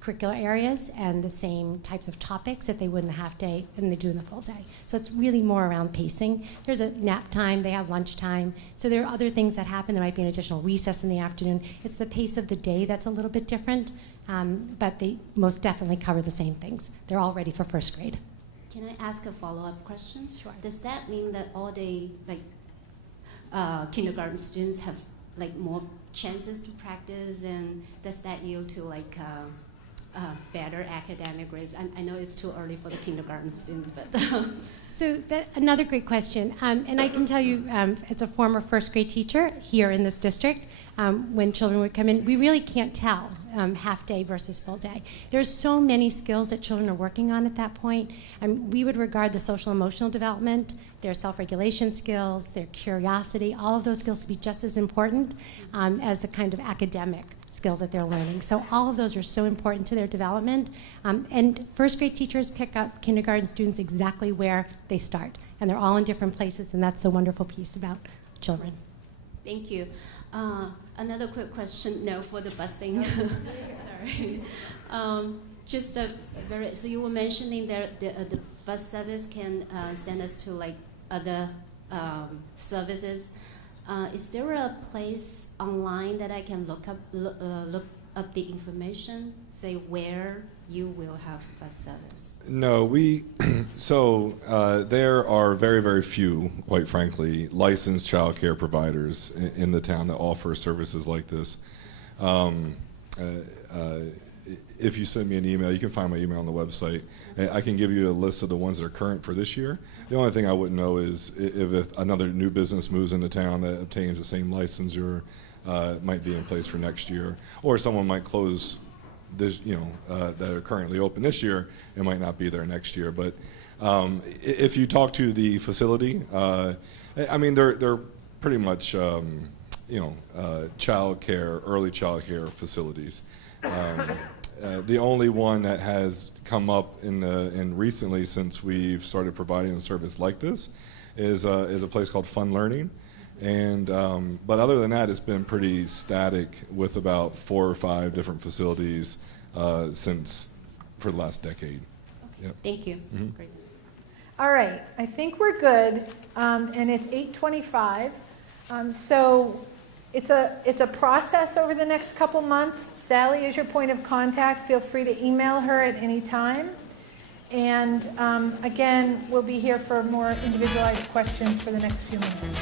curricular areas and the same types of topics that they would in the half day and they do in the full day. So it's really more around pacing. There's a nap time, they have lunch time. So there are other things that happen. There might be an additional recess in the afternoon. It's the pace of the day that's a little bit different, but they most definitely cover the same things. They're all ready for first grade. Can I ask a follow-up question? Sure. Does that mean that all day kindergarten students have more chances to practice, and does that yield to better academic grades? I know it's too early for the kindergarten students, but So another great question, and I can tell you, as a former first grade teacher here in this district, when children would come in, we really can't tell half day versus full day. There's so many skills that children are working on at that point. We would regard the social emotional development, their self-regulation skills, their curiosity, all of those skills to be just as important as the kind of academic skills that they're learning. So all of those are so important to their development. And first grade teachers pick up kindergarten students exactly where they start. And they're all in different places, and that's the wonderful piece about children. Thank you. Another quick question, for the busing. Sorry. So you were mentioning that the bus service can send us to other services. Is there a place online that I can look up the information, say where you will have bus service? No, there are very, very few, quite frankly, licensed child care providers in the town that offer services like this. If you send me an email, you can find my email on the website. I can give you a list of the ones that are current for this year. The only thing I wouldn't know is if another new business moves into town that obtains the same licensure, might be in place for next year, or someone might close this, that are currently open this year, it might not be there next year. But if you talk to the facility, they're pretty much child care, early child care facilities. The only one that has come up in recently, since we've started providing a service like this, is a place called Fun Learning, and but other than that, it's been pretty static with about 4 or 5 different facilities for the last decade. Okay. Yep. Thank you. Mm-hmm. Great. All right, I think we're good, and it's 8:25. So it's a process over the next couple months. Sally is your point of contact. Feel free to email her at any time. And again, we'll be here for more individualized questions for the next few minutes.